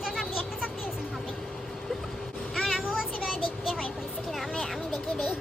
দুইটা চাপ দিয়ে দেখতে হয় হয়েছে আমি আমি দেখে দেই।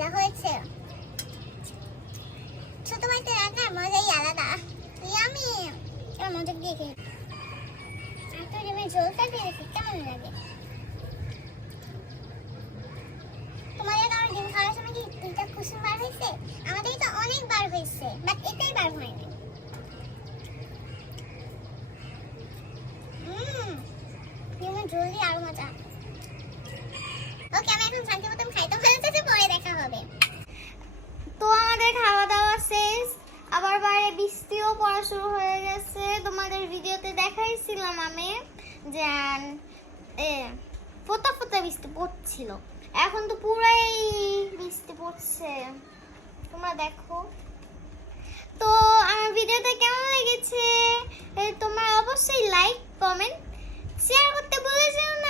মজা হয়েছে। ছোট মাইতে রান্নার মজাই আলাদা। আমি মজা দিয়ে খেয়ে আর তো ডিমের ঝোলটা দিয়েছি কেমন লাগে? আমার ডিম খাওয়ার সময় কি কুসুম বার হয়েছে? আমাদের তো অনেক বার হয়েছে বাট এটাই বার হয়নি হুম ডিমের ঝোল দিয়ে আরও মজা ওকে আমি এখন শান্তি মতন খাইতে বলেছে পরে দেখা হবে তো আমাদের খাওয়া দাওয়া শেষ আবার বাইরে বৃষ্টিও পড়া শুরু হয়ে গেছে। তোমাদের ভিডিওতে দেখাইছিলাম আমি যে, এ ফোটা ফোটা বৃষ্টি পড়ছিল। এখন তো পুরাই বৃষ্টি পড়ছে। তোমরা দেখো। তো আমার ভিডিওটা কেমন লেগেছে? তোমরা অবশ্যই লাইক কমেন্ট শেয়ার করতে ভুলে যেও না।